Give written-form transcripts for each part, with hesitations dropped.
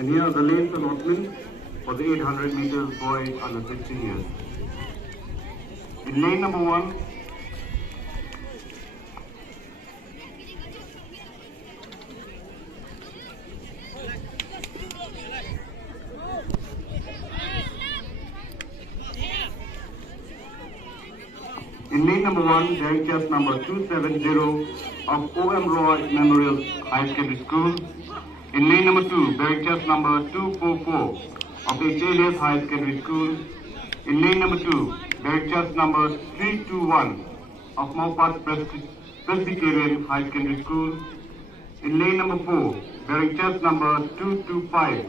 And here are the lanes allotment for the 800 meters boys under 16 years. In lane number 1, bearing chest number 270 of O.M. Roy Memorial High Secondary School. In lane number 2, bearing chest number 244 of H. Elias High Secondary School. In lane number 2, bearing chest number 321 of Moffat Presbyterian High Secondary School. In lane number 4, bearing chest number 225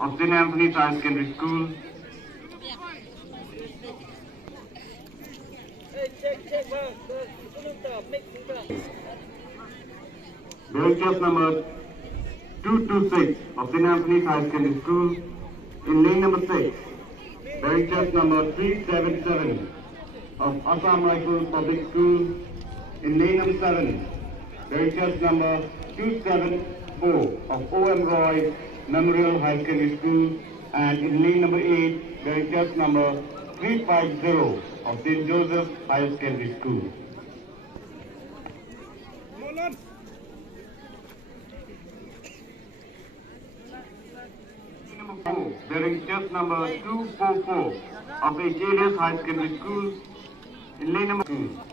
of St. Anthony's High Secondary School. Bearing chest number 226 of St. Anthony's High Secondary School. In lane number 6, bearing chest number 377 of Assam Rifle Public School. In lane number 7, bearing chest number 274 of O.M. Roy Memorial High Secondary School. And in lane number 8, bearing chest number 350 of St. Joseph High Secondary School. Number 4, bearing chest number 244 of H. Elias High Secondary School. In lane number 2.